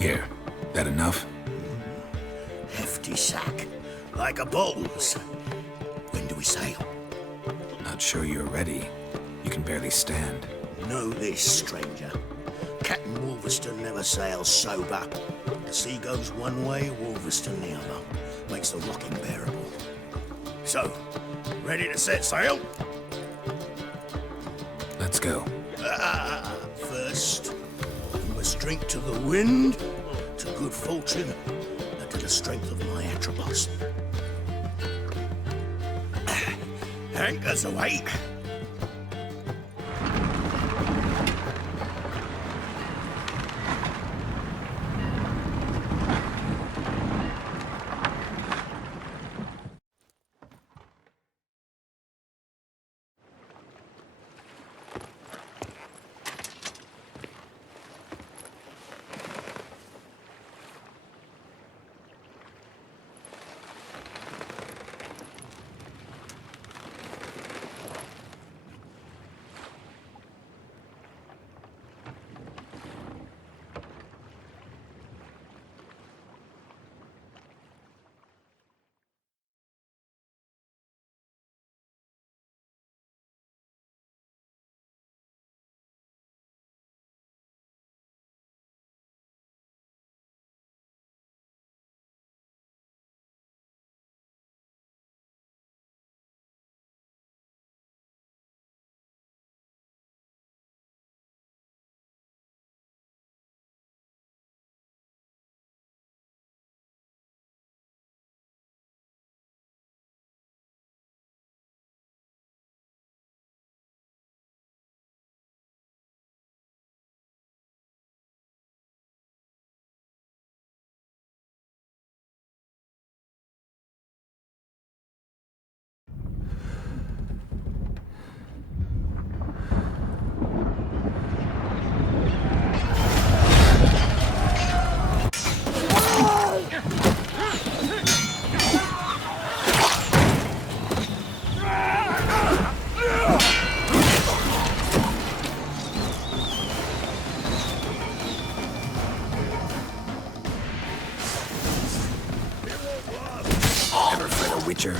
Here, that enough? Hefty sack. Like a bull's. When do we sail? Not sure you're ready. You can barely stand. Know this, stranger. Captain Wolverston never sails sober. The sea goes one way, Wolverston the other. Makes the rocking bearable. So, ready to set sail? Let's go. First, we must drink to the wind, to good fortune, and to the strength of my Atropos. Anchors away. Witcher.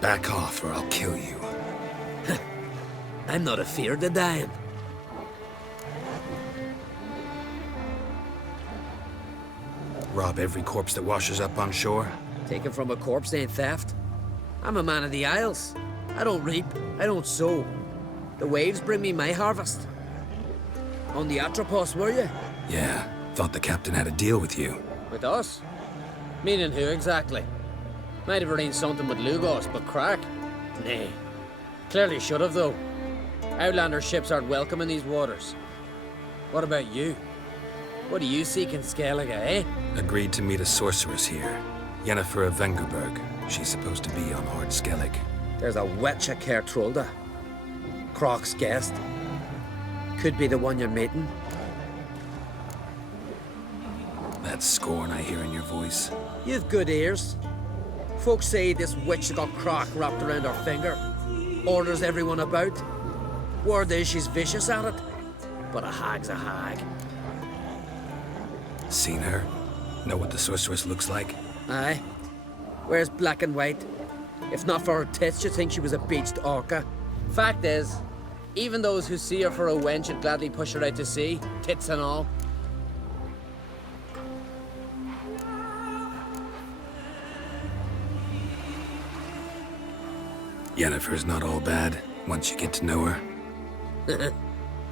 Back off or I'll kill you. I'm not afeard of dying. Rob every corpse that washes up on shore? Taken from a corpse ain't theft. I'm a man of the Isles. I don't reap, I don't sow. The waves bring me my harvest. On the Atropos, were you? Yeah, thought the captain had a deal with you. With us? Meaning who exactly? Might have arranged something with Lugos, but crack? Nay. Clearly should have, though. Outlander ships aren't welcome in these waters. What about you? What do you seek in Skellige, eh? Agreed to meet a sorceress here. Yennefer of Vengerberg. She's supposed to be on Hord Skellig. There's a witch at Kertrolda. Croc's guest. Could be the one you're meeting. That scorn I hear in your voice. You've good ears. Folks say this witch got Croc wrapped around her finger. Orders everyone about. Word is she's vicious at it. But a hag's a hag. Seen her? Know what the sorceress looks like? Aye. Wears black and white. If not for her tits, you'd think she was a beached orca. Fact is, even those who see her for a wench would gladly push her out to sea, tits and all. Yennefer's not all bad, once you get to know her.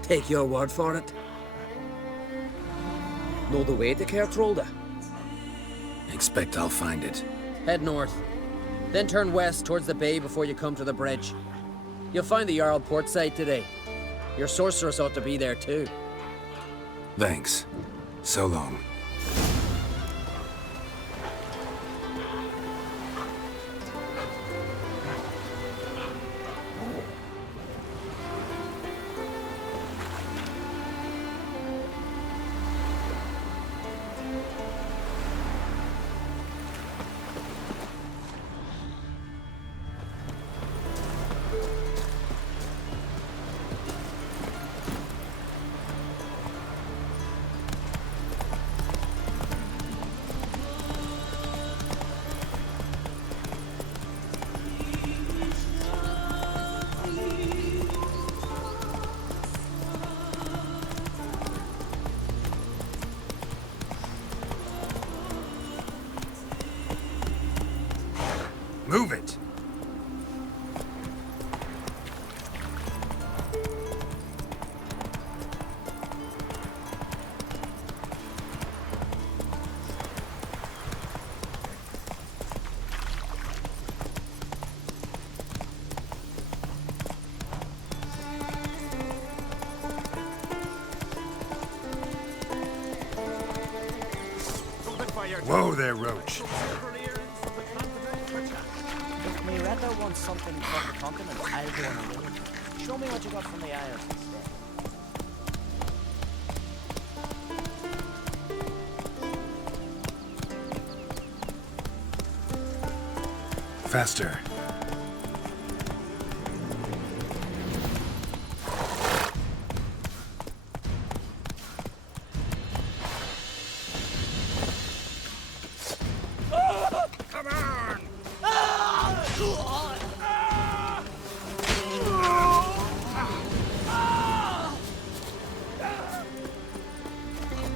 Take your word for it. Know the way to Kertrolda? Expect I'll find it. Head north. Then turn west towards the bay before you come to the bridge. You'll find the Jarl port site today. Your sorceress ought to be there too. Thanks. So long. Move it! Whoa there, Roach. If Miranda wants something from the continent, I'll go on a road. Show me what you got from the Isles instead. Faster.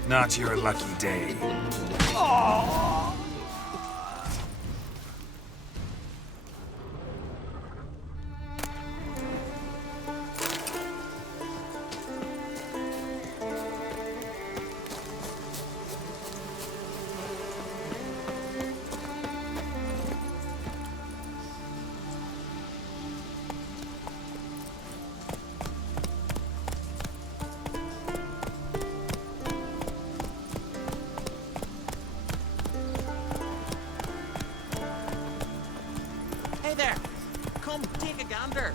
Not your lucky day. Hey there! Come, take a gander!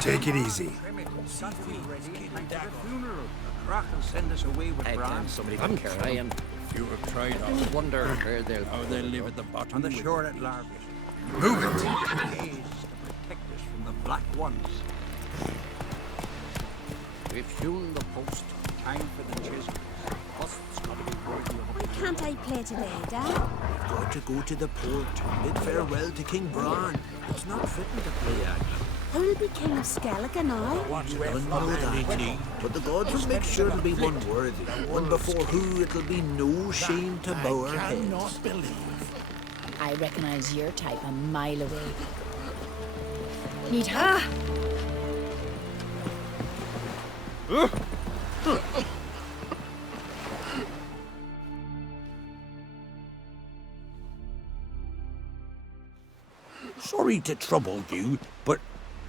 Take it easy. Somebody can carry him. You have tried I wonder where they'll how they live at the bottom on the shore at large. Move it! Gaze to protect us from the black ones. We've hewn the post. Time for the chisel. Post's got to be worthy of Why can't I play today, Dad? Got to go to the port and bid farewell to King Bran. It's not fitting to play Agla. Who'll be King of Skellige now? I know that, but the gods will make sure it'll be one worthy, one before who it'll be no shame to bow our heads. I recognize your type a mile away. Need help? Sorry to trouble you, but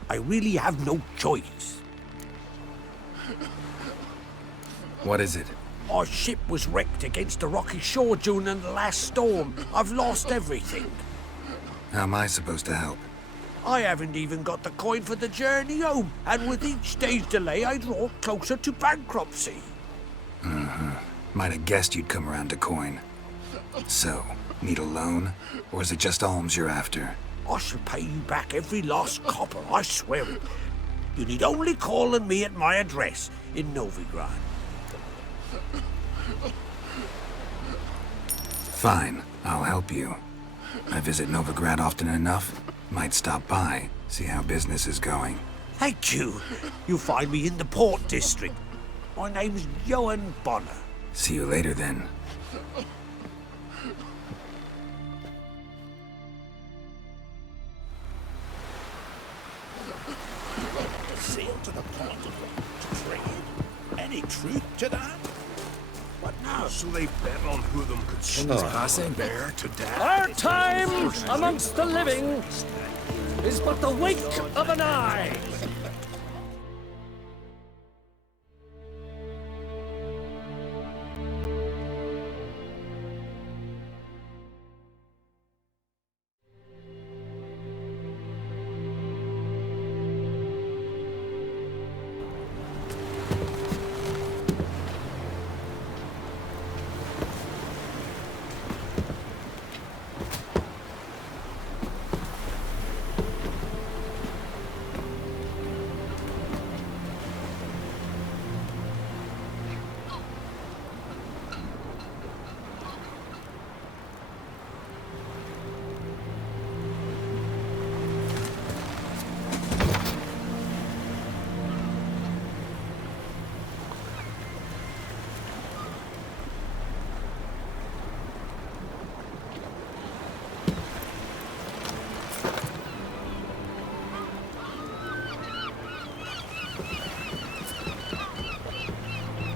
I really have no choice. What is it? Our ship was wrecked against a rocky shore during the last storm. I've lost everything. How am I supposed to help? I haven't even got the coin for the journey home, and with each day's delay, I draw closer to bankruptcy. Might have guessed you'd come around to coin. So, need a loan? Or is it just alms you're after? I shall pay you back every last copper, I swear it. You need only call on me at my address in Novigrad. Fine, I'll help you. I visit Novigrad often enough. Might stop by, see how business is going. Thank you. You'll find me in the Port District. My name's Johan Bonner. See you later then. Sail to the continent to trade? Any truth to that? What now? So they bet on who of them could stand bear to death. Our time amongst the living is but the wink of an eye.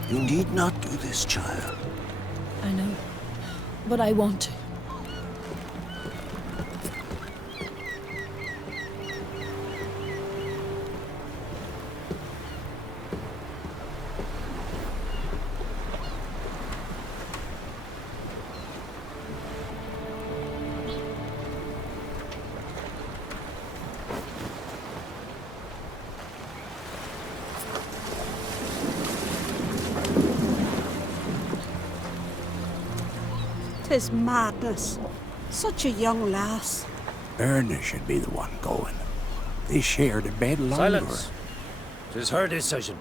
You need not do this, child. I know, but I want to. Tis madness. Such a young lass. Erna should be the one going. They shared a bed longer. Silence. 'Tis her decision.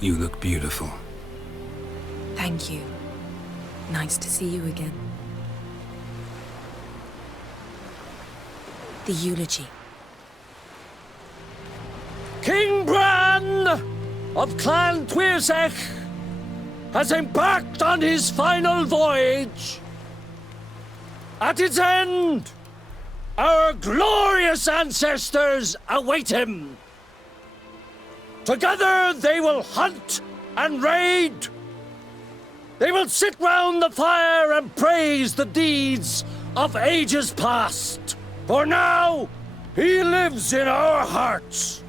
You look beautiful. Thank you. Nice to see you again. The eulogy. King Bran of Clan Tuirsech has embarked on his final voyage. At its end, our glorious ancestors await him. Together they will hunt and raid. They will sit round the fire and praise the deeds of ages past. For now, he lives in our hearts.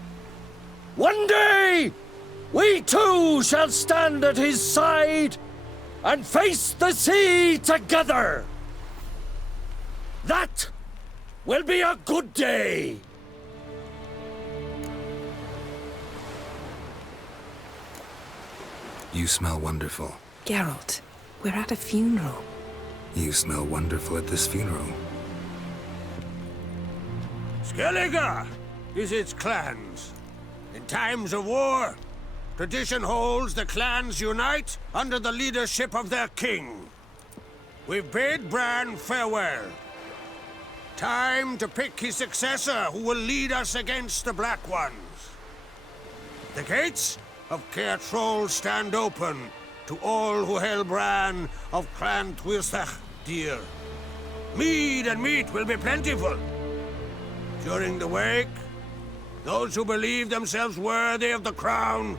One day, we too shall stand at his side and face the sea together. That will be a good day. You smell wonderful. Geralt, we're at a funeral. You smell wonderful at this funeral. Skellige visits clans. In times of war, tradition holds the clans unite under the leadership of their king. We've bid Bran farewell. Time to pick his successor who will lead us against the Black Ones. The gates of Caer Troll stand open to all who hail Bran of Clan Twisach dear. Mead and meat will be plentiful. During the wake, those who believe themselves worthy of the crown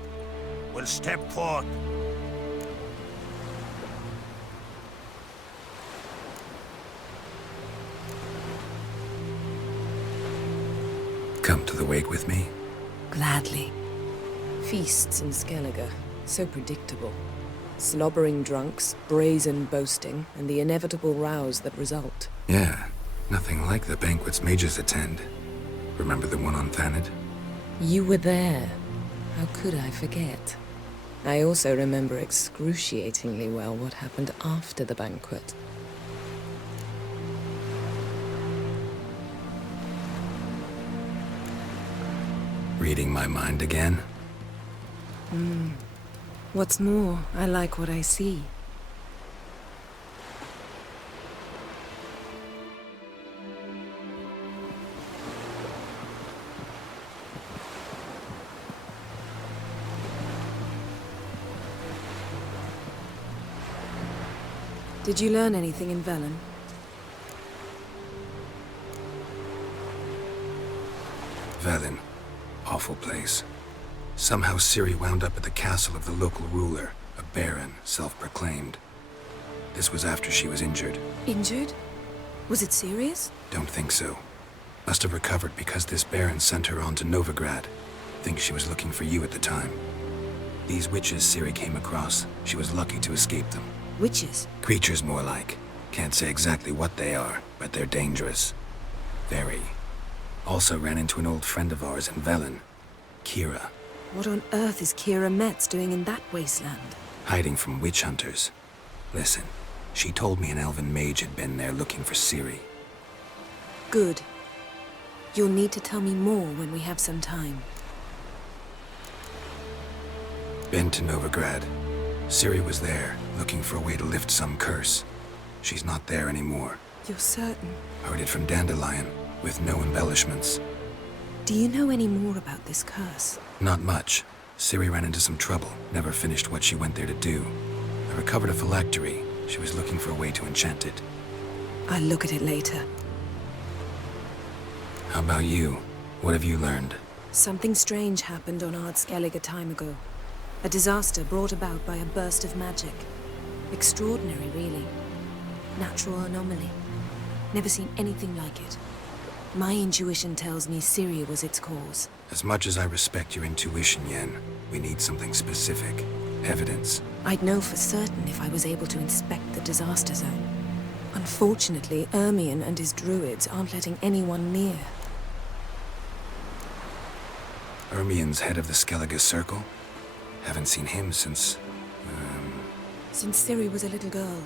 will step forth. Come to the wake with me? Gladly. Feasts in Skellige, so predictable. Slobbering drunks, brazen boasting, and the inevitable rows that result. Yeah, nothing like the banquets mages attend. Remember the one on Thanedd? You were there. How could I forget? I also remember excruciatingly well what happened after the banquet. Reading my mind again? What's more, I like what I see. Did you learn anything in Velen? Velen. Awful place. Somehow Ciri wound up at the castle of the local ruler, a baron, self-proclaimed. This was after she was injured. Injured? Was it serious? Don't think so. Must have recovered because this baron sent her on to Novigrad. Think she was looking for you at the time. These witches Ciri came across, she was lucky to escape them. Witches? Creatures more like. Can't say exactly what they are, but they're dangerous. Very. Also ran into an old friend of ours in Velen, Kira. What on earth is Kira Metz doing in that wasteland? Hiding from witch hunters. Listen, she told me an elven mage had been there looking for Ciri. Good. You'll need to tell me more when we have some time. Been to Novigrad. Ciri was there, looking for a way to lift some curse. She's not there anymore. You're certain? Heard it from Dandelion, with no embellishments. Do you know any more about this curse? Not much. Ciri ran into some trouble, never finished what she went there to do. I recovered a phylactery. She was looking for a way to enchant it. I'll look at it later. How about you? What have you learned? Something strange happened on Ard Skellige a time ago. A disaster brought about by a burst of magic. Extraordinary, really. Natural anomaly. Never seen anything like it. My intuition tells me Ciri was its cause. As much as I respect your intuition, Yen, we need something specific. Evidence. I'd know for certain if I was able to inspect the disaster zone. Unfortunately, Ermion and his druids aren't letting anyone near. Ermion's head of the Skellige Circle? Haven't seen him since... Since Ciri was a little girl.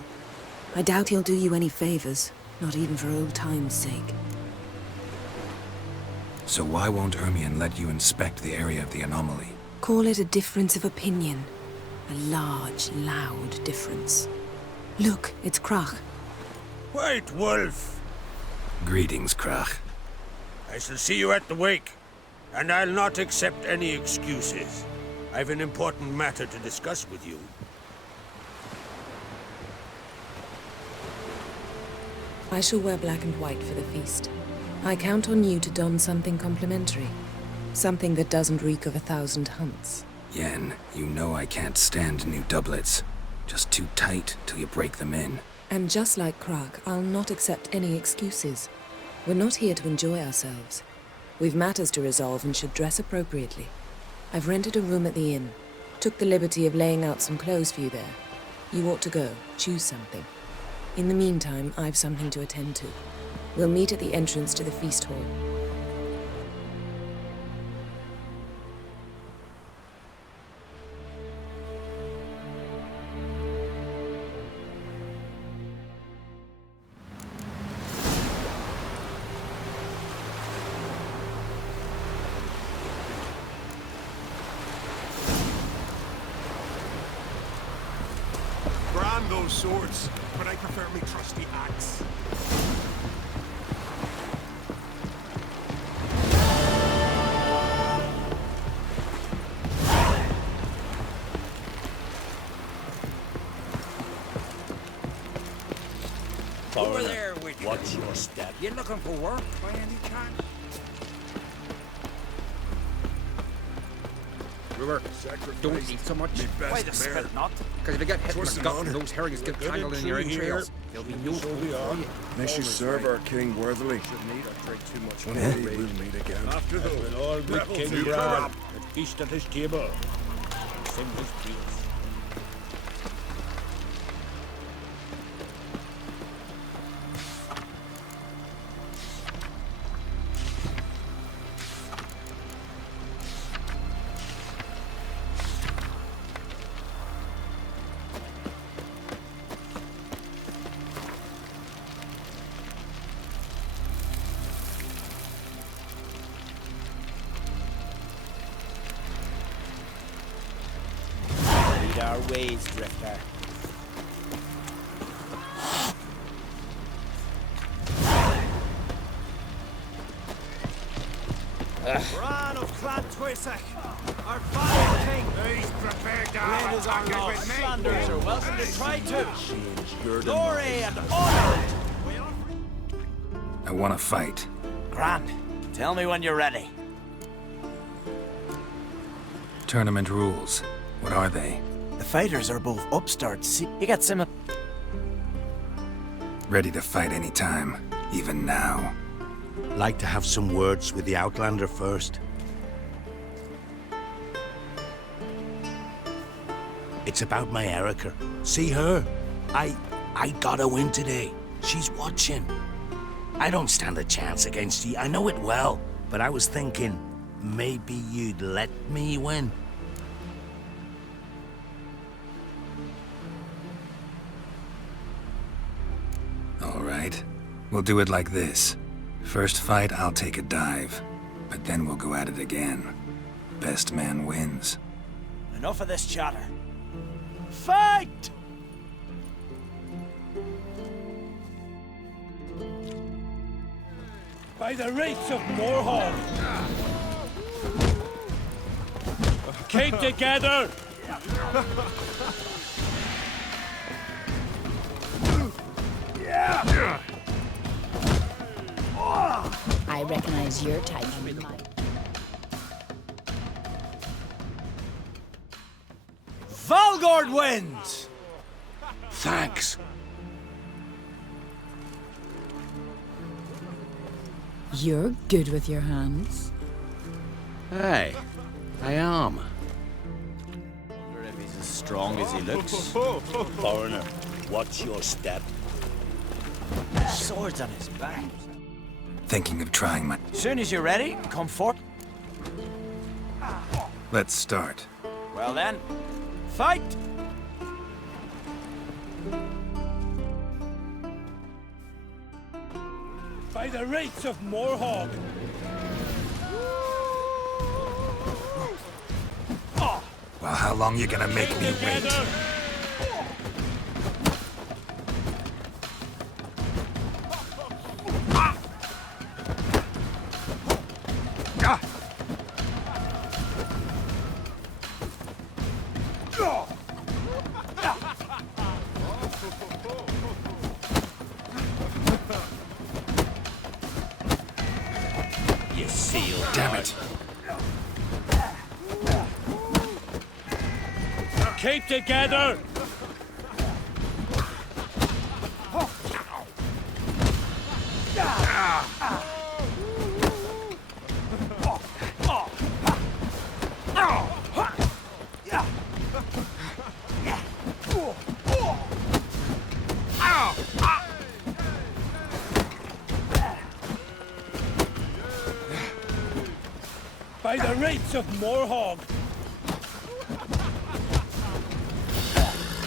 I doubt he'll do you any favors, not even for old time's sake. So why won't Ermion let you inspect the area of the anomaly? Call it a difference of opinion. A large, loud difference. Look, it's Krach. White Wolf! Greetings, Krach. I shall see you at the wake, and I'll not accept any excuses. I've an important matter to discuss with you. I shall wear black and white for the feast. I count on you to don something complimentary. Something that doesn't reek of 1,000 hunts. Yen, you know I can't stand new doublets. Just too tight till you break them in. And just like Krach, I'll not accept any excuses. We're not here to enjoy ourselves. We've matters to resolve and should dress appropriately. I've rented a room at the inn. Took the liberty of laying out some clothes for you there. You ought to go. Choose something. In the meantime, I've something to attend to. We'll meet at the entrance to the feast hall. Brand those swords, but I prefer me trusty axe. Over there with you. Watch your step. You looking for work by any chance? River, don't eat so much. Why the spit not? Because if you get hit in the gut and those herrings get tangled in your entrails, there'll be no food for you. Unless you serve our king worthily. Shouldn't eat or drink too much. One day we'll meet again. After those, we'll all greet King Geralt and feast at his table. Sing his praise. Our ways, Drifter. Bran of Clan Twisek, our valiant king. He's prepared to Red have is a our target law. with me. Flanders are welcome to try too. Glory and honor. I want to fight. Gran, tell me when you're ready. Tournament rules. What are they? The fighters are both upstarts. You got some. Ready to fight anytime, even now. Like to have some words with the Outlander first. It's about my Erica. See her? I gotta win today. She's watching. I don't stand a chance against you. I know it well. But I was thinking, maybe you'd let me win. All right. We'll do it like this. First fight, I'll take a dive. But then we'll go at it again. Best man wins. Enough of this chatter. Fight! By the rates of Morhog! Keep together! I recognize your type. Valgord wins! Thanks. You're good with your hands. Hey, I am. Wonder if he's as strong as he looks. Foreigner, watch your step. Swords on his back. Thinking of trying my... Soon as you're ready, come forth. Let's start. Well then, fight! By the rates of Morhog! Well, how long you gonna make me wait? You seal. Damn it. Keep together! By the rates of Morhog!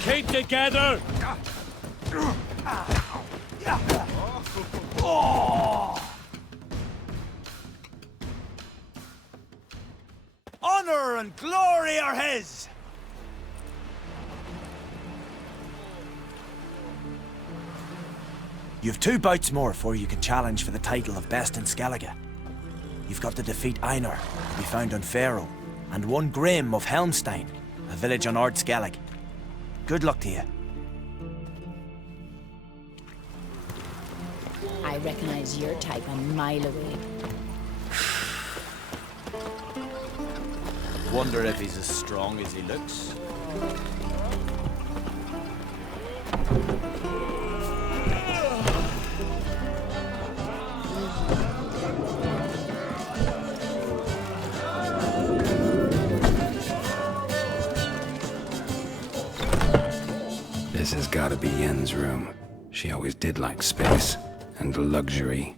Keep together! Honor and glory are his! You've 2 bouts more before you can challenge for the title of Best in Skellige. You've got to defeat Einar, to be found on Faroe, and 1 Grim of Helmstein, a village on Ard Skellig. Good luck to you. I recognize your type a mile away. Wonder if he's as strong as he looks. This has gotta be Yen's room. She always did like space and luxury.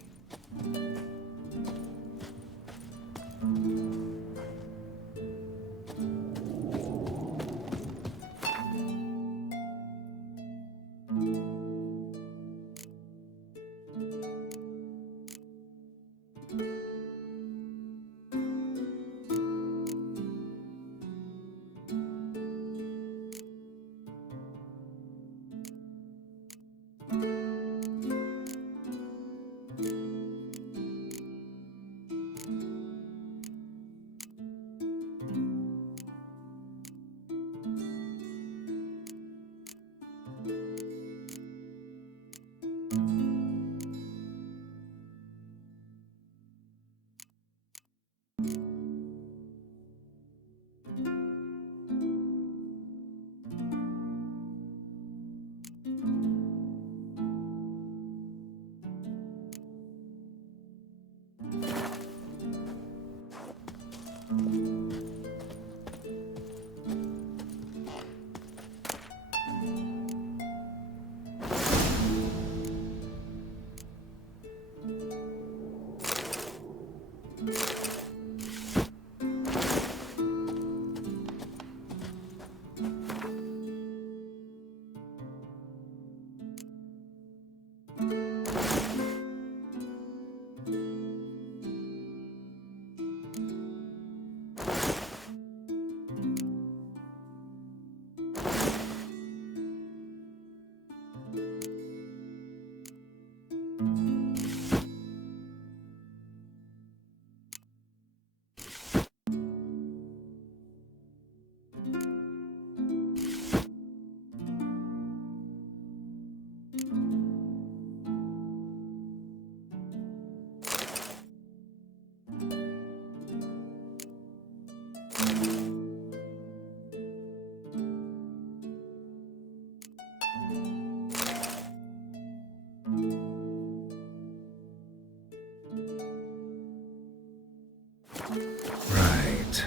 Right.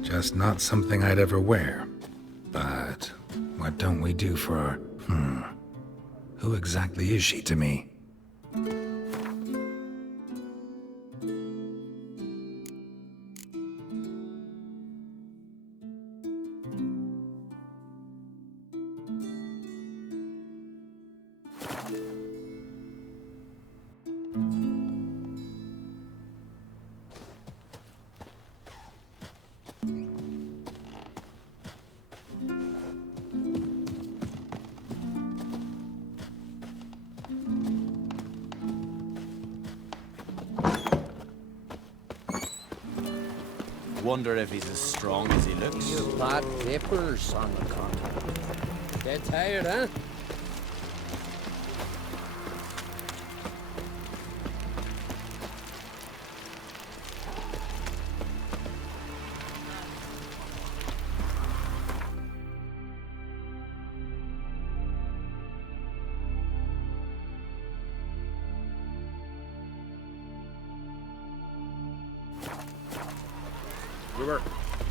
Just not something I'd ever wear. But what don't we do for our... Who exactly is she to me? Wonder if he's as strong as he looks. You bad vapors on the continent. Dead tired, huh?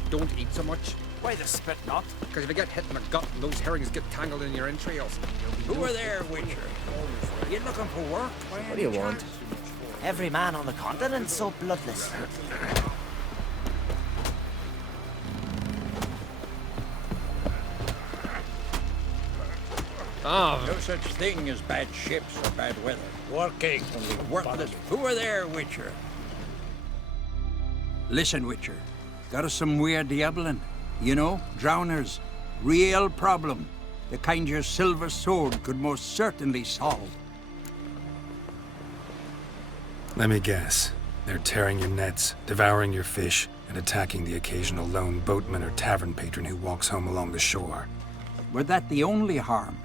Don't eat so much. Why the spit not? Because if you get hit in the gut, those herrings get tangled in your entrails. Who are there, Witcher? You looking for work? What do you want? Every man on the continent's so bloodless. Oh. No such thing as bad ships or bad weather. Working. Only worthless. Who are there, Witcher? Listen, Witcher. Got us some weird diabling. You know, drowners. Real problem. The kind your silver sword could most certainly solve. Let me guess. They're tearing your nets, devouring your fish, and attacking the occasional lone boatman or tavern patron who walks home along the shore. Were that the only harm?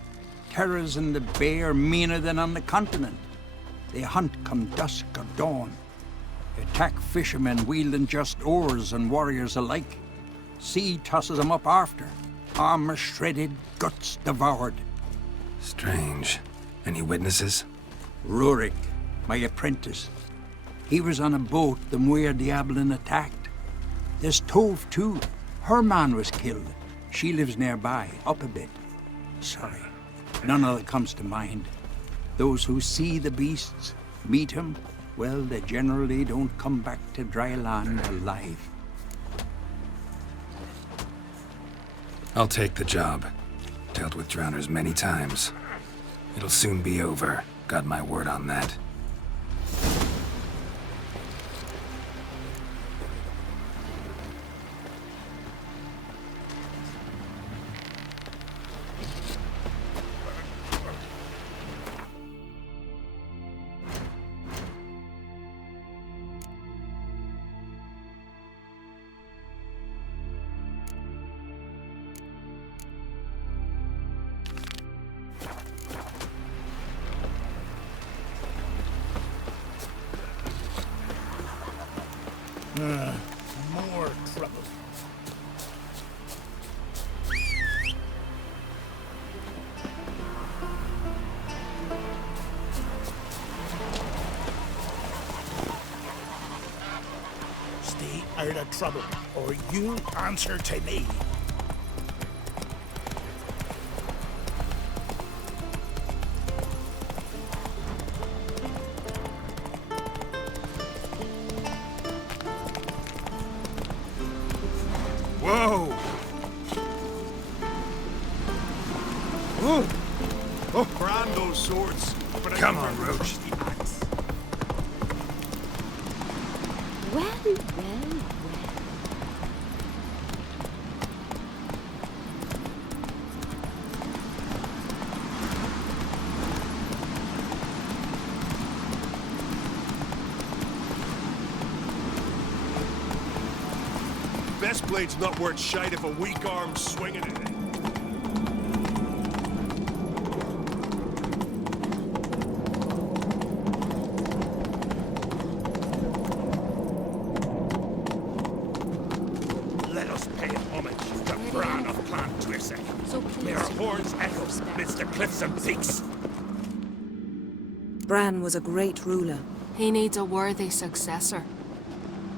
Terrors in the bay are meaner than on the continent. They hunt come dusk or dawn. Attack fishermen wielding just oars and warriors alike. Sea tosses them up after. Armor shredded, guts devoured. Strange. Any witnesses? Rurik, my apprentice. He was on a boat the Muir Diablin attacked. There's Tove, too. Her man was killed. She lives nearby, up a bit. Sorry, none of it comes to mind. Those who see the beasts, meet him, well, they generally don't come back to dry land alive. I'll take the job. Dealt with drowners many times. It'll soon be over. Got my word on that. More trouble. Stay out of trouble, or you answer to me. Whoa! Oh! Oh, brand those swords. But come on, Roach. Well. Best blade's not worth shite if a weak arm's swinging it. Let us pay homage to Bran of Clan Twisek. So please. May our horns echo amidst the cliffs and peaks. Bran was a great ruler. He needs a worthy successor.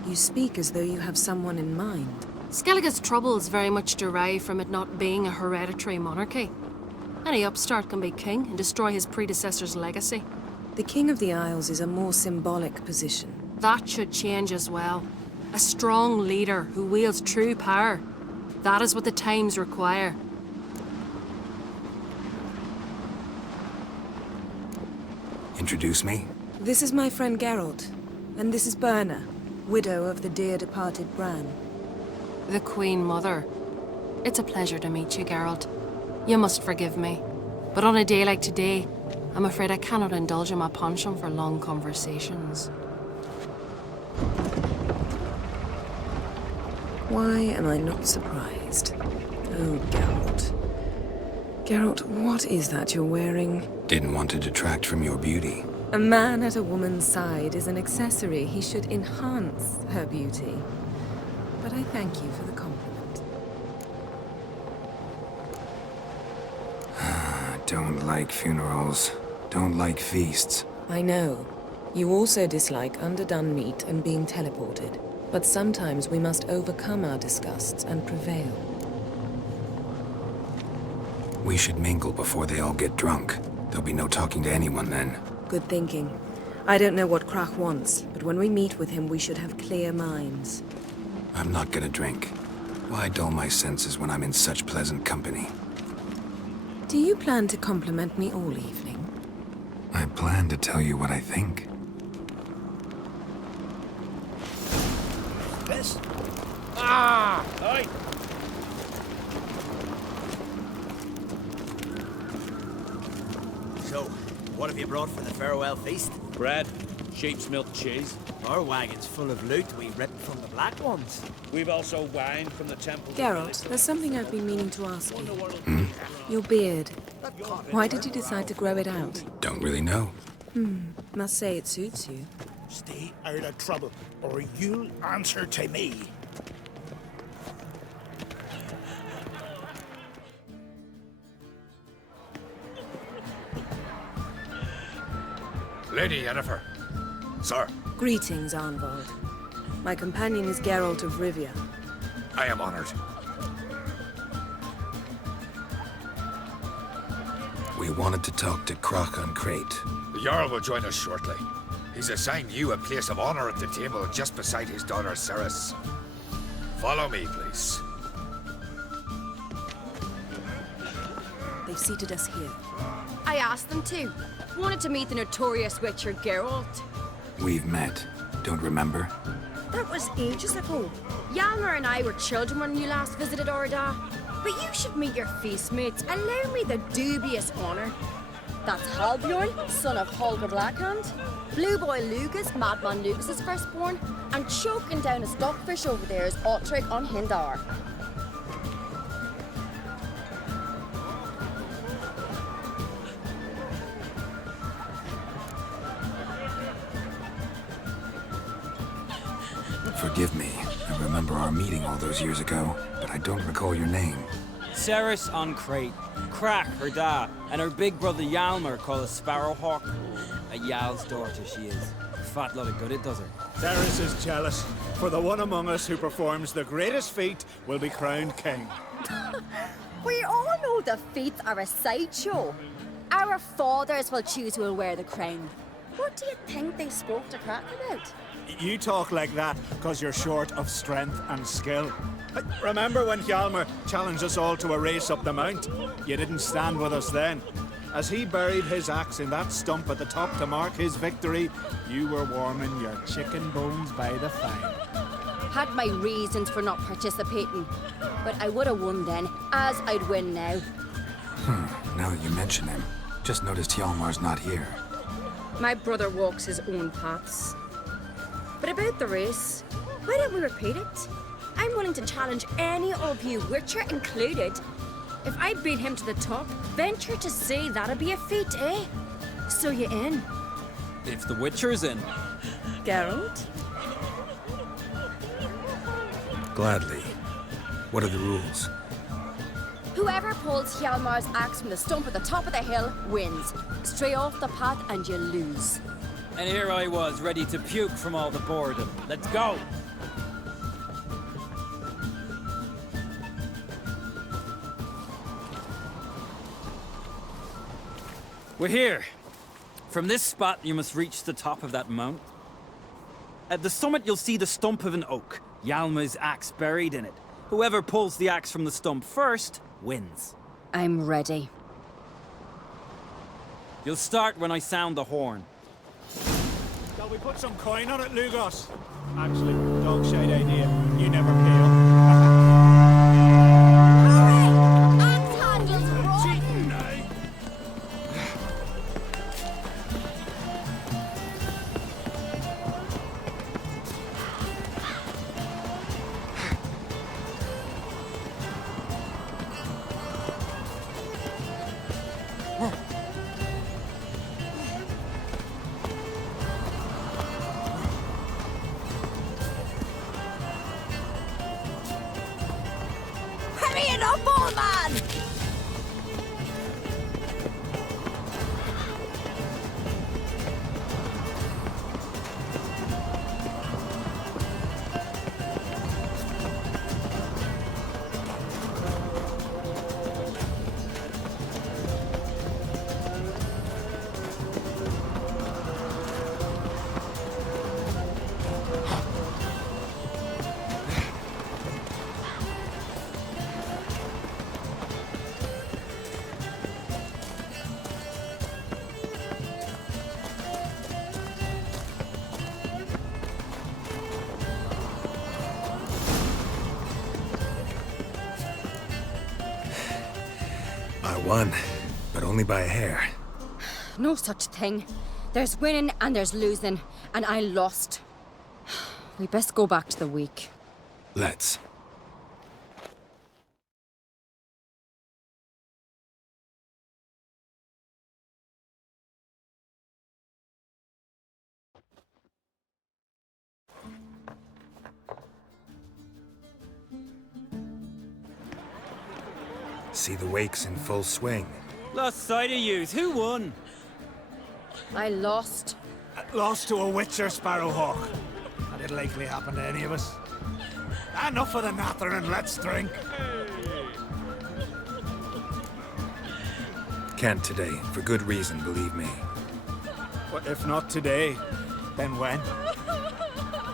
You speak as though you have someone in mind. Skellige's troubles very much derive from it not being a hereditary monarchy. Any upstart can be king and destroy his predecessor's legacy. The King of the Isles is a more symbolic position. That should change as well. A strong leader who wields true power. That is what the times require. Introduce me? This is my friend Geralt, and this is Birna, widow of the dear departed Bran. The Queen Mother. It's a pleasure to meet you, Geralt. You must forgive me, but on a day like today, I'm afraid I cannot indulge in my penchant for long conversations. Why am I not surprised? Oh, Geralt. Geralt, what is that you're wearing? Didn't want to detract from your beauty. A man at a woman's side is an accessory. He should enhance her beauty. But I thank you for the compliment. Don't like funerals. Don't like feasts. I know. You also dislike underdone meat and being teleported. But sometimes we must overcome our disgusts and prevail. We should mingle before they all get drunk. There'll be no talking to anyone then. Good thinking. I don't know what Krach wants, but when we meet with him, we should have clear minds. I'm not gonna drink. Why dull my senses when I'm in such pleasant company? Do you plan to compliment me all evening? I plan to tell you what I think. This? Ah! Aye. So, what have you brought for the farewell feast? Bread, sheep's milk cheese. Our wagon's full of loot we ripped from the Black Ones. We've also wine from the temple. Geralt, there's something I've been meaning to ask you. Your beard. Why did you decide to grow it out? Don't really know. Must say it suits you. Stay out of trouble, or you'll answer to me. Lady Yennefer. Sir, Greetings, Arnvald. My companion is Geralt of Rivia. I am honored. We wanted to talk to Croc on Crate. The Jarl will join us shortly. He's assigned you a place of honor at the table just beside his daughter Ceres. Follow me, please. They've seated us here. I asked them to. Wanted to meet the notorious witcher Geralt. We've met. Don't remember? That was ages ago. Hjalmar and I were children when you last visited Orda. But you should meet your feast mates. Allow me the dubious honor. That's Halbjorn, son of Holger Blackhand. Blue Boy Lucas, Madman Lucas's firstborn. And choking down a stockfish over there is Otrek on Hindar. Forgive me. I remember our meeting all those years ago, but I don't recall your name. Ceres on Crate, Crack, her da, and her big brother Hjalmar called a Sparrowhawk. A Jarl's daughter she is. Fat lot of good it does her. Ceres is jealous, for the one among us who performs the greatest feat will be crowned king. We all know the feats are a sideshow. Our fathers will choose who will wear the crown. What do you think they spoke to Crack about? You talk like that because you're short of strength and skill. Remember when Hjalmar challenged us all to a race up the mount? You didn't stand with us then. As he buried his axe in that stump at the top to mark his victory, you were warming your chicken bones by the fire. Had my reasons for not participating, but I would have won then, as I'd win now. Now that you mention him, just noticed Hjalmar's not here. My brother walks his own paths. But about the race, why don't we repeat it? I'm willing to challenge any of you, Witcher included. If I beat him to the top, venture to say that'd be a feat, eh? So you in? If the Witcher's in. Geralt? Gladly. What are the rules? Whoever pulls Hjalmar's axe from the stump at the top of the hill wins. Stray off the path and you lose. And here I was, ready to puke from all the boredom. Let's go! We're here. From this spot, you must reach the top of that mount. At the summit, you'll see the stump of an oak. Hjalmar's axe buried in it. Whoever pulls the axe from the stump first, wins. I'm ready. You'll start when I sound the horn. Shall we put some coin on it, Lugos? Actually, dog shite idea. You never pay up. Hurry it up, old man! won, but only by a hair. No such thing. There's winning and there's losing, and I lost. We best go back to the week. Let's. See the wakes in full swing. Lost sight of yous. Who won? I lost. Lost to a witcher, Sparrowhawk. That didn't likely happen to any of us. Enough of the natter and let's drink. Can't today, for good reason, believe me. But if not today, then when?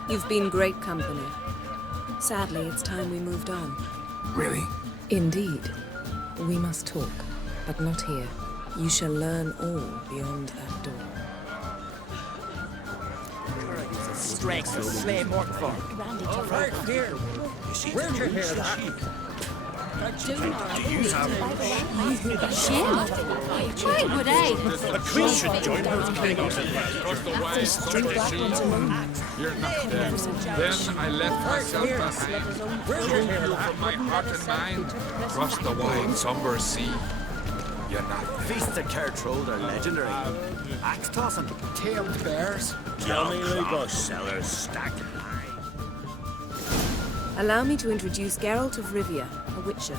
You've been great company. Sadly, it's time we moved on. Really? Indeed. We must talk, but not here. You shall learn all beyond that door. Strength to slay more folk. Right here. Where'd you hear that? Do you have Jim? Why would I? The queen should join her king. You're not there. Then I left myself behind, drove you from my heart and mind, across the wide, somber sea. You're not there. Feasts of Kertrode are legendary. Axe tossing. Tamed bears. Yummy Lugos sellers stacked high. Allow me to introduce Geralt of Rivia, a witcher.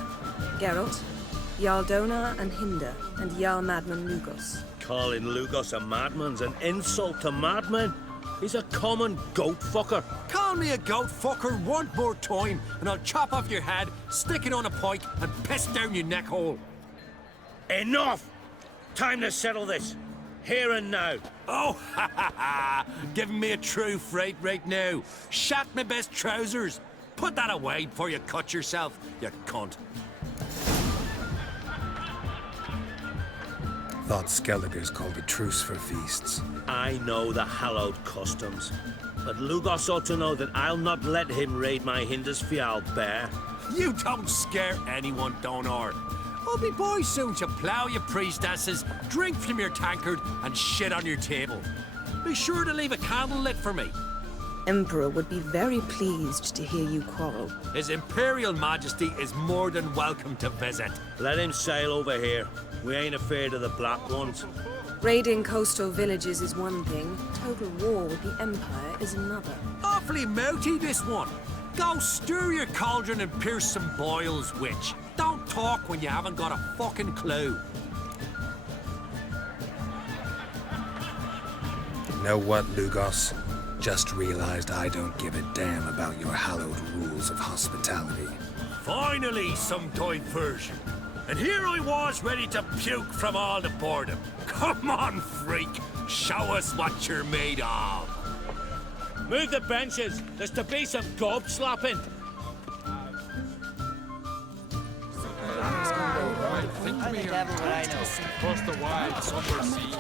Geralt, Jarl Donar and Hinder, and Jarl Madman Lugos. Calling Lugos a madman's an insult to madmen. He's a common goat fucker. Call me a goat fucker one more time, and I'll chop off your head, stick it on a pike, and piss down your neck hole. Enough! Time to settle this. Here and now. Oh, ha ha ha! Giving me a true fright right now. Shat my best trousers. Put that away before you cut yourself, you cunt. Thought Skelliger's called a truce for feasts. I know the hallowed customs, but Lugos ought to know that I'll not let him raid my Hindisfial bear. You don't scare anyone, Donar. I'll be boys soon to plough your priestesses, drink from your tankard, and shit on your table. Be sure to leave a candle lit for me. Emperor would be very pleased to hear you quarrel. His Imperial Majesty is more than welcome to visit. Let him sail over here. We ain't afraid of the black ones. Raiding coastal villages is one thing. Total war with the Empire is another. Awfully mouty, this one. Go stir your cauldron and pierce some boils, witch. Don't talk when you haven't got a fucking clue. Know what, Lugos? Just realized I don't give a damn about your hallowed rules of hospitality. Finally, some diversion. And here I was ready to puke from all the boredom. Come on, freak. Show us what you're made of. Move the benches. There's to be some gob slapping. Think me across the wide, somber sea.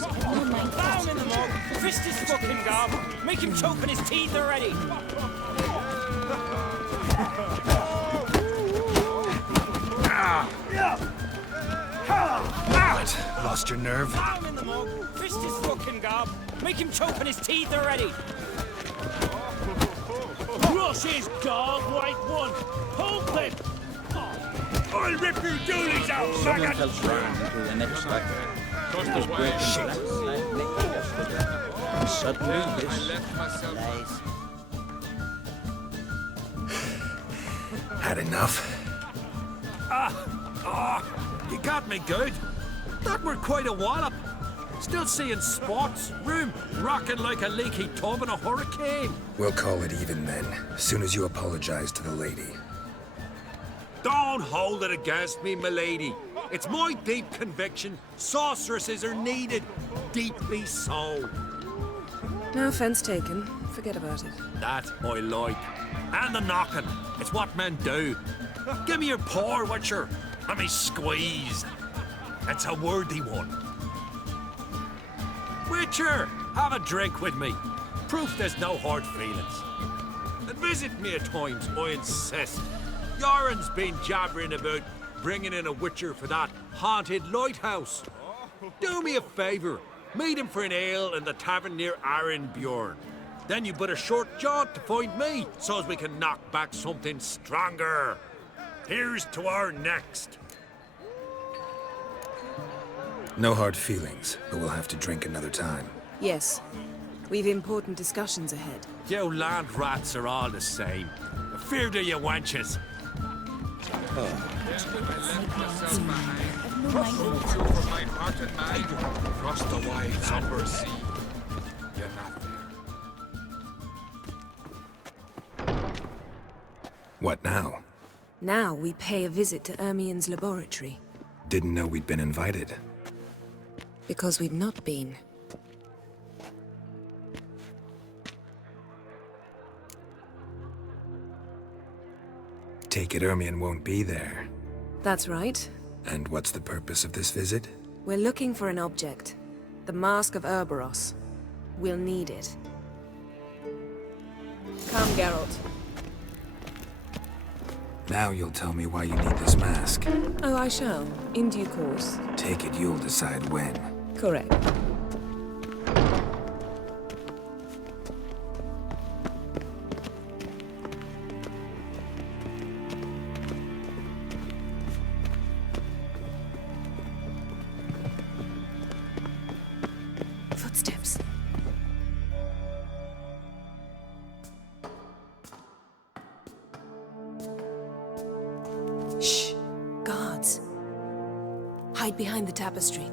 Down in the mug! Fist his fucking gob! Make him choke on his teeth already! What? Lost your nerve? Down in the mug! Fist his fucking gob! Make him choke on his teeth already! Crush his gob, white one! Pump him! I'll rip your doolies out, faggot! Suddenly, this Had enough? You got me good. That were quite a wallop. Still seeing spots, room rocking like a leaky tub in a hurricane. We'll call it even then, as soon as you apologize to the lady. Don't hold it against me, milady. It's my deep conviction sorceresses are needed. Deeply so. No offense taken. Forget about it. That I like. And the knocking. It's what men do. Give me your paw, Witcher. Let me squeeze. It's a worthy one. Witcher, have a drink with me. Proof there's no hard feelings. And visit me at times, I insist. Yoren's been jabbering about bringing in a witcher for that haunted lighthouse. Do me a favour. Meet him for an ale in the tavern near Arenbjorn. Then you but a short jaunt to find me, so as we can knock back something stronger. Here's to our next. No hard feelings, but we'll have to drink another time. Yes. We've important discussions ahead. You land rats are all the same. Fear to you wenches. Drove you from my heart and mind, across the wide, somber sea. You're not there. What now? Now we pay a visit to Ermien's laboratory. Didn't know we'd been invited. Because we've not been. Take it Ermien won't be there. That's right. And what's the purpose of this visit? We're looking for an object. The Mask of Ouroboros. We'll need it. Come, Geralt. Now you'll tell me why you need this mask. Oh, I shall. In due course. Take it you'll decide when. Correct. Footsteps. Shh. Guards. Hide behind the tapestry.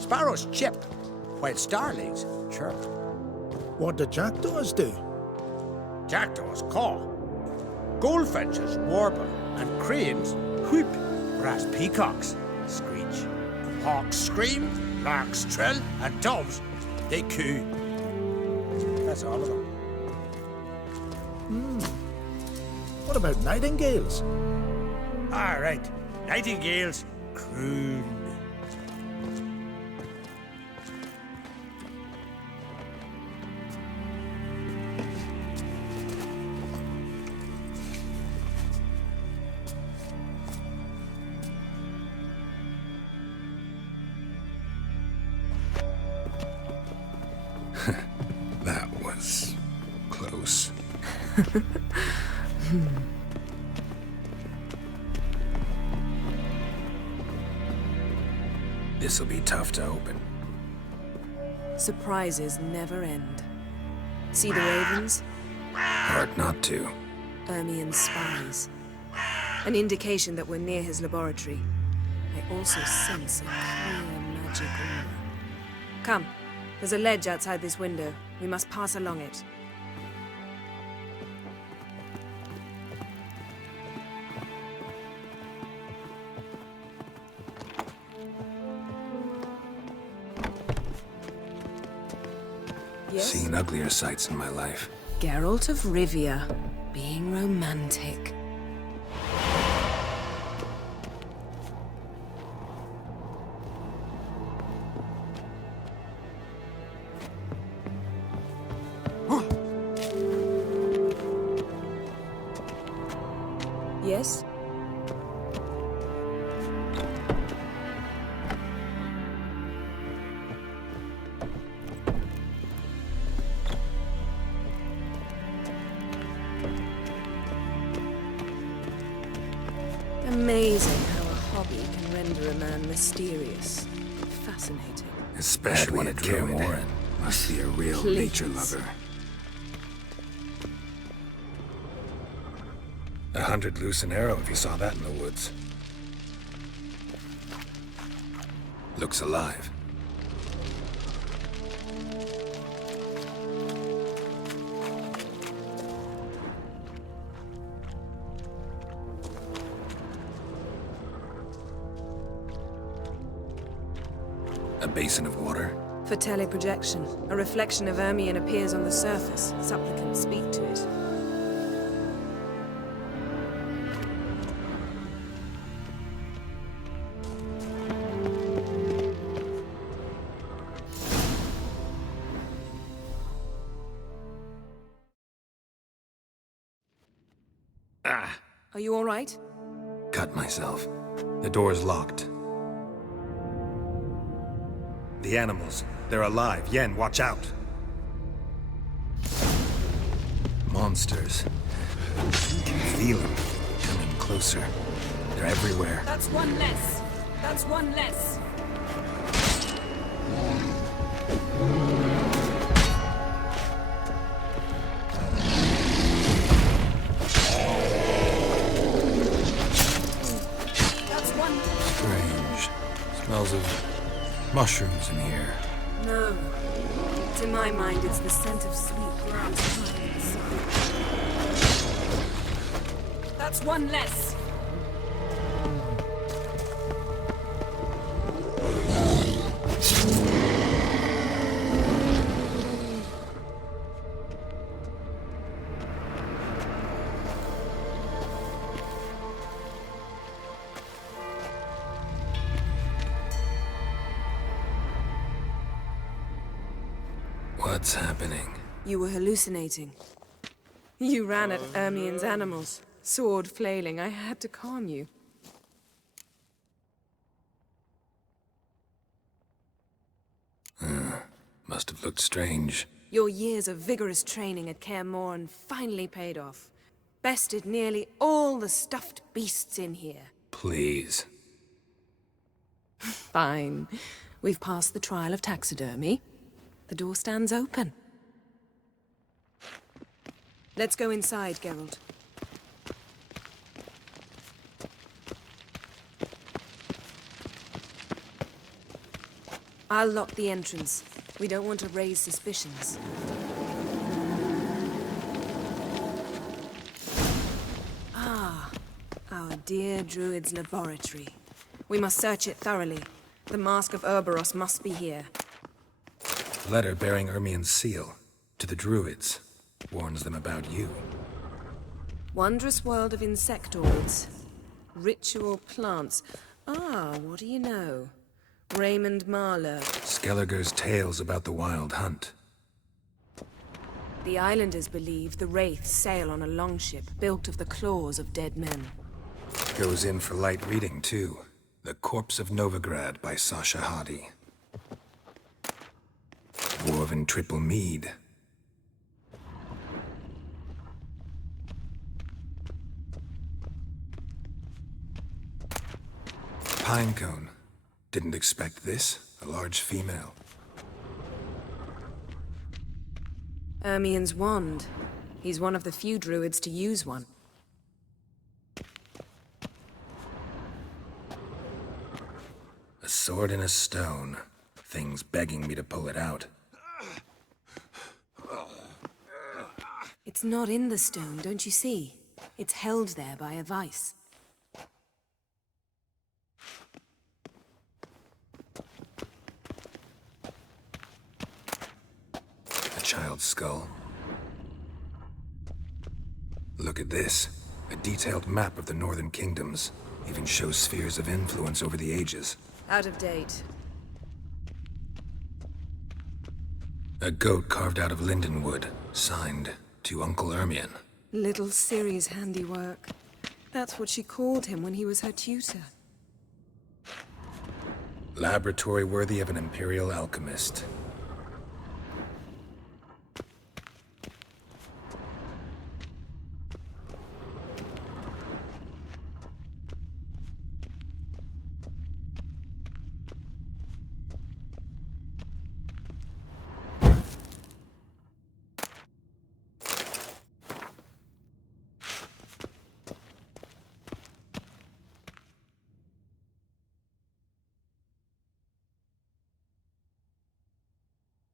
Sparrows chip, while starlings chirp. What do jackdaws do? Jackdaws caw. Goldfinches warble, and cranes whoop, whereas peacocks screech. Hawks scream, larks trill, and doves, they coo. That's all of them. What about nightingales? All right, nightingales croon. That was close. This'll be tough to open. Surprises never end. See the ravens? Hard not to. Ermien's spies. An indication that we're near his laboratory. I also sense a clear magic aura. Come, there's a ledge outside this window. We must pass along it. Yes? Seen uglier sights in my life. Geralt of Rivia, being romantic. Yes? Amazing how a hobby can render a man mysterious. Fascinating. Especially a druid. Must be a real Please. nature lover. 100 loose an arrow if you saw that in the woods. Looks alive. A basin of water? For teleprojection, a reflection of Ermien appears on the surface. Supplicants speak to it. Are you all right? cut myself. The door's locked. The animals, they're alive. Yen, watch out! Monsters. I can feel them coming closer. They're everywhere. That's one less. That's one less. That's one. Strange. Smells of mushrooms in here. No. To my mind, it's the scent of sweet grass plants. That's one less. What's happening? You were hallucinating. You ran at Ermien's animals, sword flailing. I had to calm you. Must have looked strange. Your years of vigorous training at Kaer Morhen finally paid off. Bested nearly all the stuffed beasts in here. Please. Fine. We've passed the trial of taxidermy. The door stands open. Let's go inside, Geralt. I'll lock the entrance. We don't want to raise suspicions. Ah, our dear Druid's laboratory. We must search it thoroughly. The Mask of Ouroboros must be here. Letter bearing Ermien's seal to the Druids. Warns them about you. Wondrous world of insectoids. Ritual plants. Ah, what do you know? Raymond Marlowe. Skellige's tales about the wild hunt. The islanders believe the wraiths sail on a longship built of the claws of dead men. Goes in for light reading, too. The Corpse of Novigrad by Sasha Hadi. Dwarven Triple Mead. Pinecone. Didn't expect this. A large female. Ermien's wand. He's one of the few druids to use one. A sword in a stone. Thing's begging me to pull it out. It's not in the stone, don't you see? It's held there by a vice. A child's skull. Look at this. A detailed map of the Northern Kingdoms. Even shows spheres of influence over the ages. Out of date. A goat carved out of lindenwood. Signed to Uncle Ermien. Little Ciri's handiwork. That's what she called him when he was her tutor. Laboratory worthy of an imperial alchemist.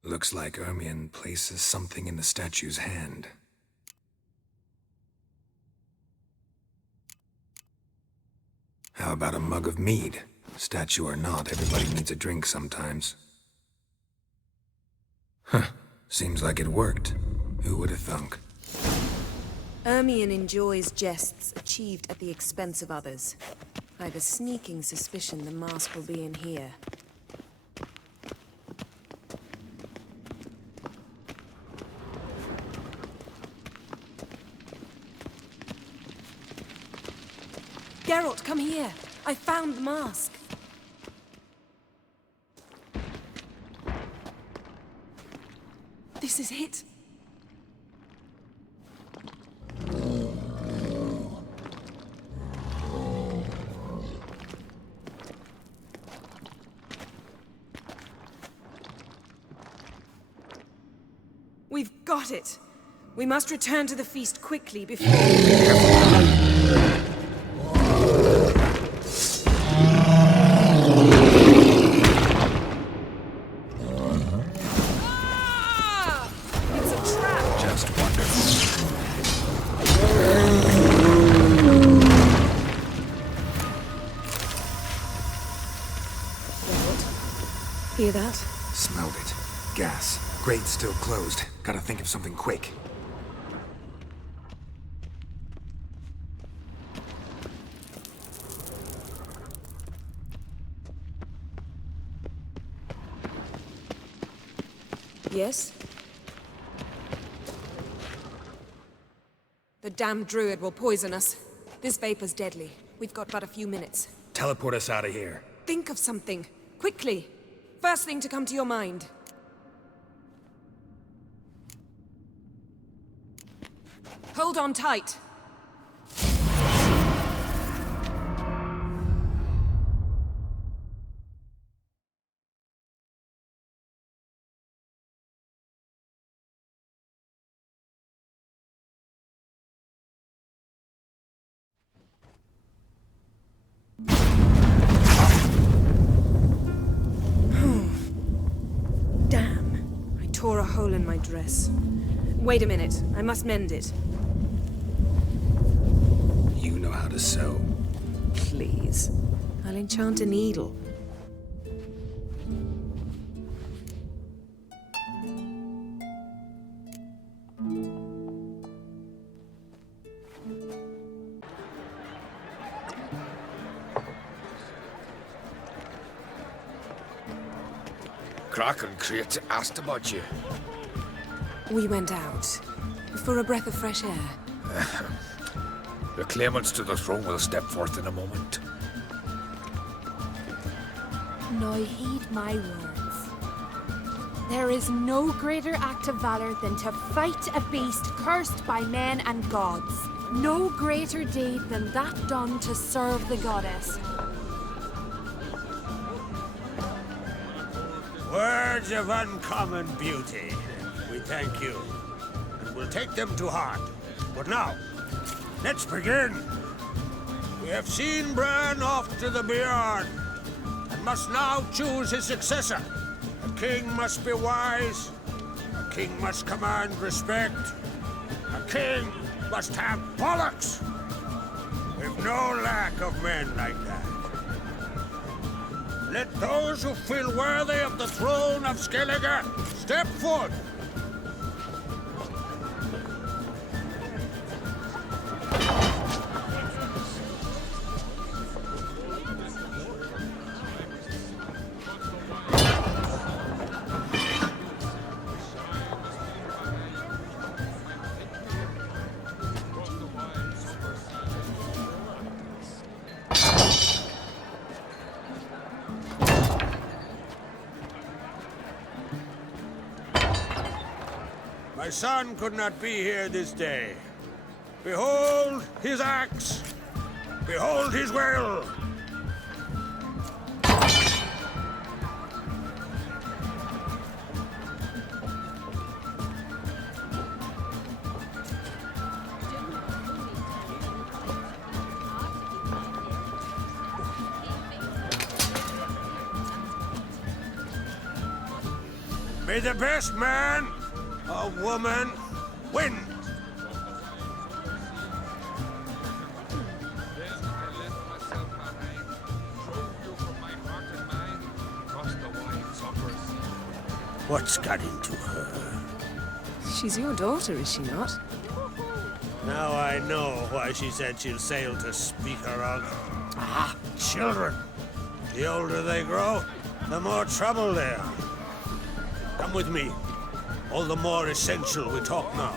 Looks like Ermien places something in the statue's hand. How about a mug of mead? Statue or not, everybody needs a drink sometimes. Huh. Seems like it worked. Who would have thunk? Ermien enjoys jests achieved at the expense of others. I've a sneaking suspicion the mask will be in here. Geralt, come here. I found the mask. This is it. We've got it. We must return to the feast quickly before... It's a trap! Just wonderful. Hear that? Smelled it. Gas. Grate's still closed. Gotta think of something quick. Yes? The damned druid will poison us. This vapor's deadly. We've got but a few minutes. Teleport us out of here. Think of something. Quickly. First thing to come to your mind. Hold on tight. Damn. I tore a hole in my dress. Wait a minute. I must mend it. You know how to sew. Please. I'll enchant a needle. Crach and Crate asked about you. We went out. For a breath of fresh air. The claimants to the throne will step forth in a moment. Now heed my words. There is no greater act of valor than to fight a beast cursed by men and gods. No greater deed than that done to serve the goddess. Words of uncommon beauty. We thank you, and we'll take them to heart. But now, let's begin. We have seen Bran off to the Beyond, and must now choose his successor. A king must be wise. A king must command respect. A king must have bollocks. We've no lack of men like that. Let those who feel worthy of the throne of Skellige step forth. My son could not be here this day. Behold his axe. Behold his will. May the best man or woman win. What's got into her? She's your daughter, is she not? Now I know why she said she'll sail to speak her of. Ah, children. The older they grow, the more trouble they are. Come with me. All the more essential we talk now.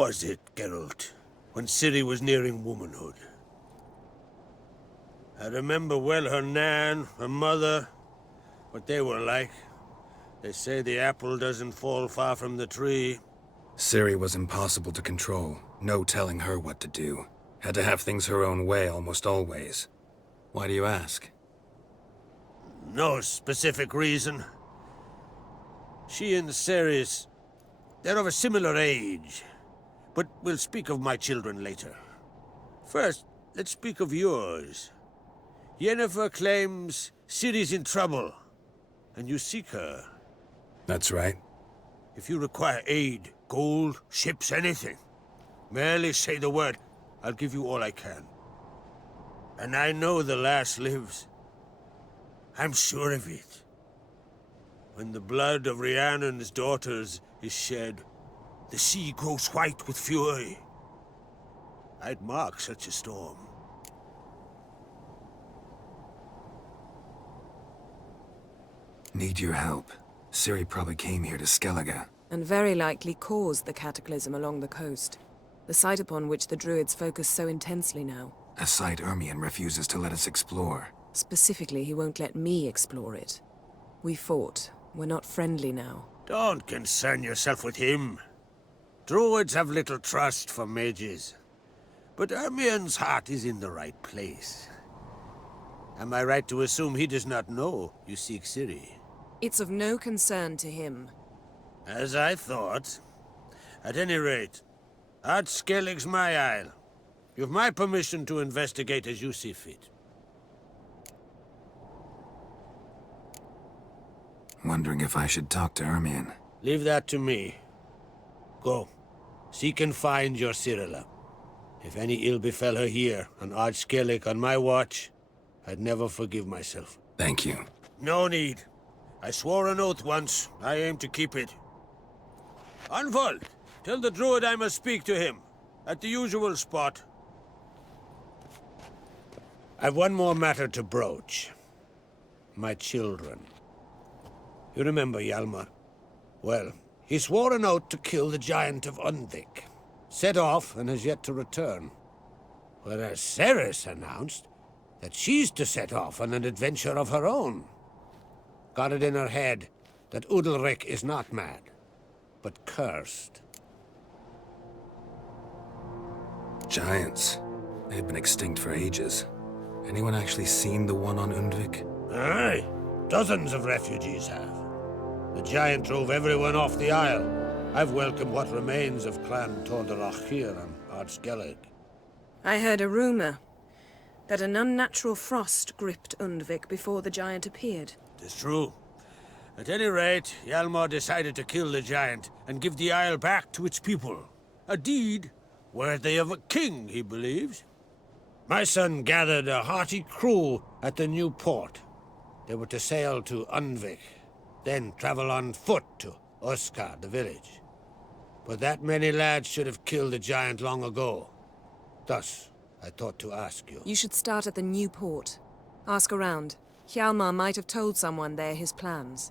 was it, Geralt, when Ciri was nearing womanhood? I remember well her nan, her mother, what they were like. They say the apple doesn't fall far from the tree. Ciri was impossible to control. No telling her what to do. Had to have things her own way almost always. Why do you ask? No specific reason. She and Ceres, they're of a similar age. But we'll speak of my children later. First, let's speak of yours. Yennefer claims Ciri's in trouble, and you seek her. That's right. If you require aid, gold, ships, anything, merely say the word. I'll give you all I can. And I know the lass lives. I'm sure of it. When the blood of Rhiannon's daughters is shed, the sea grows white with fury. I'd mark such a storm. Need your help. Ciri probably came here to Skellige. And very likely caused the cataclysm along the coast. The site upon which the druids focus so intensely now. A site Ermion refuses to let us explore. Specifically, he won't let me explore it. We fought. We're not friendly now. Don't concern yourself with him. Druids have little trust for mages. But Ermion's heart is in the right place. Am I right to assume he does not know you seek Ciri? It's of no concern to him. As I thought. At any rate, Ard Skellig's my isle. You've my permission to investigate as you see fit. Wondering if I should talk to Ermion. Leave that to me. Go. Seek and find your Cirilla. If any ill befell her here, on Ard Skellig on my watch, I'd never forgive myself. Thank you. No need. I swore an oath once. I aim to keep it. Unfold! Tell the druid I must speak to him. At the usual spot. I've one more matter to broach. My children. You remember Hjalmar? Well, he swore an oath to kill the giant of Undvik. Set off and has yet to return. Whereas Ceres announced that she's to set off on an adventure of her own. Got it in her head that Udalric is not mad, but cursed. Giants. They've been extinct for ages. Anyone actually seen the one on Undvik? Aye. Dozens of refugees have. The giant drove everyone off the isle. I've welcomed what remains of Clan Tordarach here on Ard Skellig. I heard a rumor that an unnatural frost gripped Undvik before the giant appeared. It's true. At any rate, Hjalmar decided to kill the giant and give the isle back to its people. A deed worthy of a king, he believes. My son gathered a hearty crew at the new port. They were to sail to Undvik, then travel on foot to Oskar, the village. But that many lads should have killed the giant long ago. Thus, I thought to ask you. You should start at the new port. Ask around. Hjalmar might have told someone there his plans.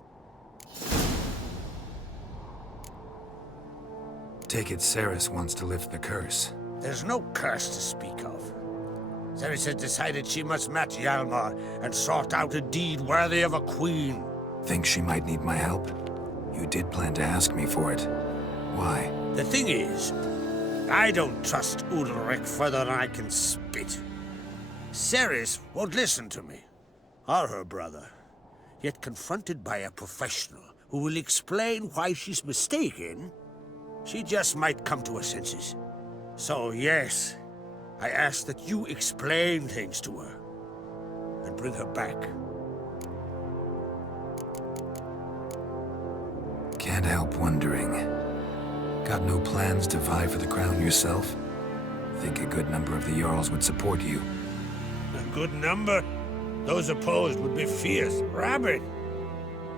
Take it Ceres wants to lift the curse. There's no curse to speak of. Ceres has decided she must match Hjalmar and sort out a deed worthy of a queen. Think she might need my help? You did plan to ask me for it. Why? The thing is, I don't trust Udalric further than I can spit. Ceres won't listen to me, or her brother. Yet confronted by a professional who will explain why she's mistaken, she just might come to her senses. So yes, I ask that you explain things to her and bring her back. Can't help wondering. Got no plans to vie for the crown yourself? Think a good number of the Jarls would support you. A good number? Those opposed would be fierce, rabid.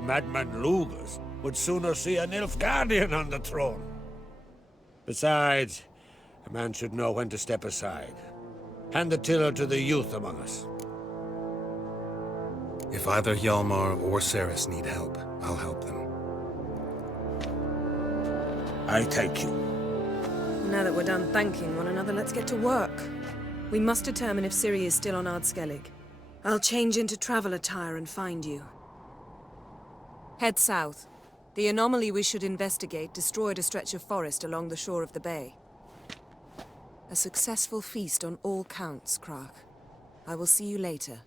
Madman Lugas would sooner see an Nilfgaardian on the throne. Besides, a man should know when to step aside. Hand the tiller to the youth among us. If either Hjalmar or Ceres need help, I'll help them. I thank you. Now that we're done thanking one another, let's get to work. We must determine if Ciri is still on Ard Skellig. I'll change into travel attire and find you. Head south. The anomaly we should investigate destroyed a stretch of forest along the shore of the bay. A successful feast on all counts, Crach. I will see you later.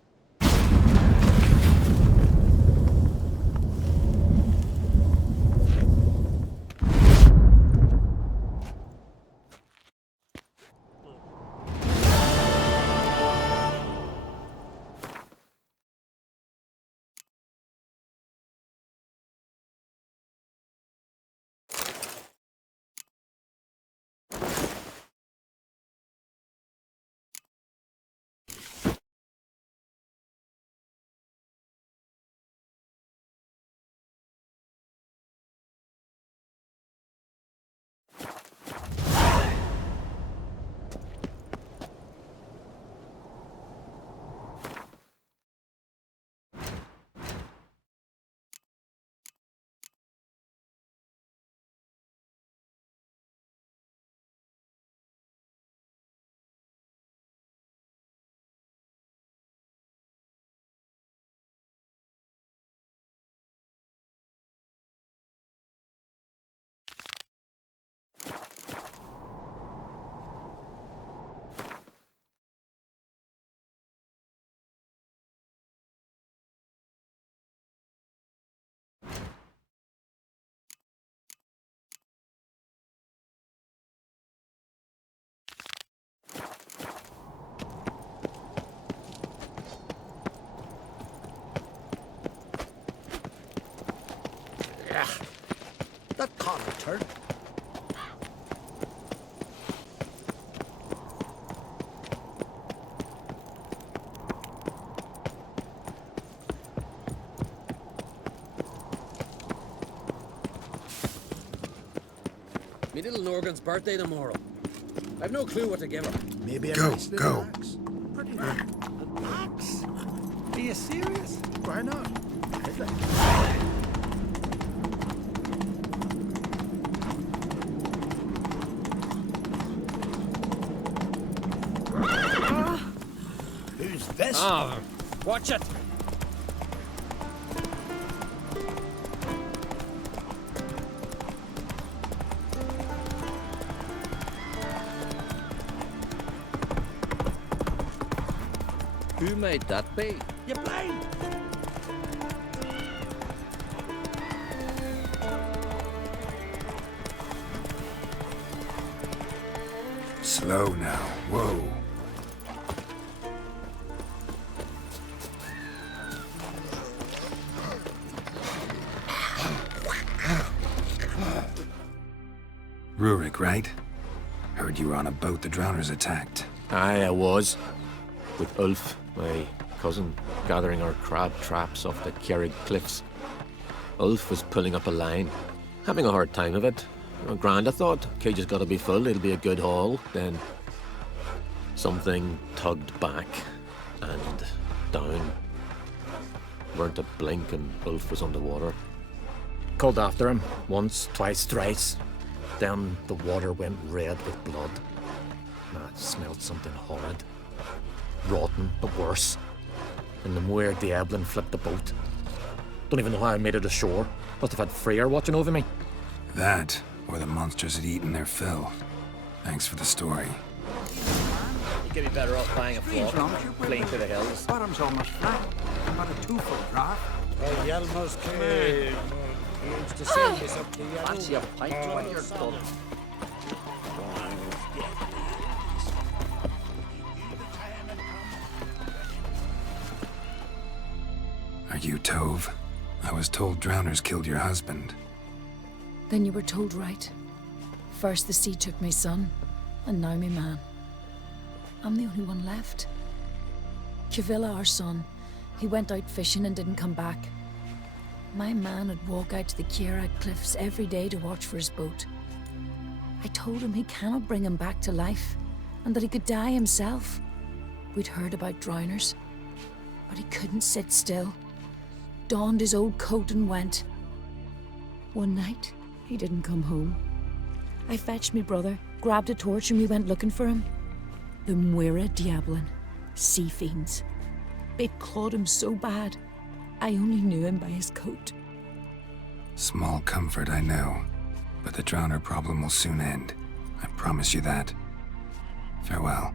That can't turn. Me little Norgan's birthday tomorrow. I've no clue what to give her. Maybe a Go, nice little go. axe. Pretty good. An axe? Are you serious? Why not? Is it? Who's this? Ah, watch it! Who might that be? You blind? Slow now. Whoa. Rurik, right? Heard you were on a boat the drowners attacked. Aye, I was. With Ulf, my cousin, gathering our crab traps off the Kjerrig cliffs. Ulf was pulling up a line, having a hard time of it. Grand, I thought. Cage has got to be full, it'll be a good haul. Then something tugged back and down. Weren't a blink and Ulf was underwater. Called after him, once, twice, thrice. Then the water went red with blood. I smelled something horrid. Rotten, but worse. And the Muir Diablin flipped the boat. Don't even know how I made it ashore. Must have had Freyr watching over me. That, or the monsters had eaten their fill. Thanks for the story. You could be better off buying a flock, fleeing to the hills. Bottom's almost flat. About a 2-foot drop. Yelmer's cave. He used to send this up to Fancy a pint when you're done. Are you Tove? I was told drowners killed your husband. Then you were told right. First the sea took my son, and now my man. I'm the only one left. Kjavilla, our son, he went out fishing and didn't come back. My man would walk out to the Kjerrig cliffs every day to watch for his boat. I told him he cannot bring him back to life, and that he could die himself. We'd heard about drowners, but he couldn't sit still. Donned his old coat and went. One night, he didn't come home. I fetched me brother, grabbed a torch and we went looking for him. The Muira Diablin, sea fiends. They'd clawed him so bad, I only knew him by his coat. Small comfort, I know. But the drowner problem will soon end. I promise you that. Farewell.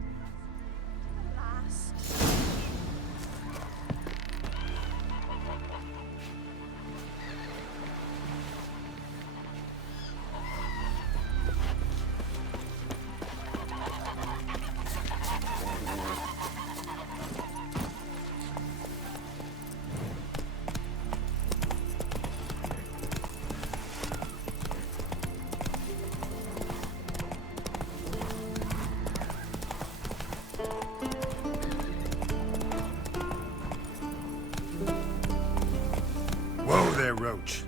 Whoa there, Roach.